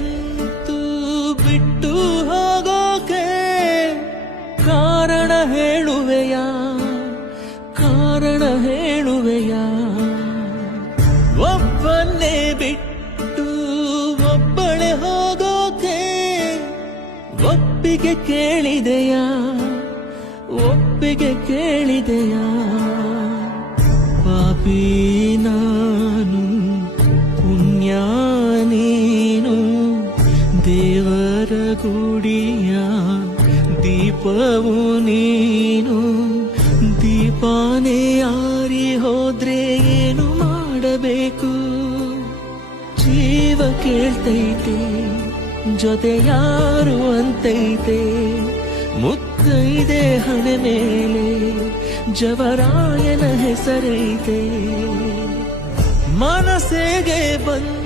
ಬಂತು ಬಿಟ್ಟು ಹೋಗೋಕೆ ಕಾರಣ ಹೇಳುವೆಯಾ ಕಾರಣ ಹೇಳುವೆಯಾ ಒಬ್ಬನ್ನೇ ಬಿಟ್ಟು ಒಬ್ಬಳೆ ಹೋಗೋಕೆ ಒಪ್ಪಿಗೆ ಕೇಳಿದೆಯಾ ಒಪ್ಪಿಗೆ ಕೇಳಿದೆಯಾ ಪಾಪಿ ನಾನು ಪುಣ್ಯ ನೀನು ದೇವರ ಗುಡಿಯ ದೀಪವು ನೀನು ದೀಪಾನೇ ಆರಿ ಹೋದ್ರೆ ಏನು ಮಾಡಬೇಕು ಜೀವ ಕೇಳ್ತೈತೆ ಜೊತೆ ಯಾರು ಅಂತೈತೆ ಮುತ್ತೈದೆ ಹಣೆ ಮೇಲೆ ಜವರಾಯನ ಹೆಸರೈತೆ ಮನಸ್ಸಿಗೆ ಬಂದ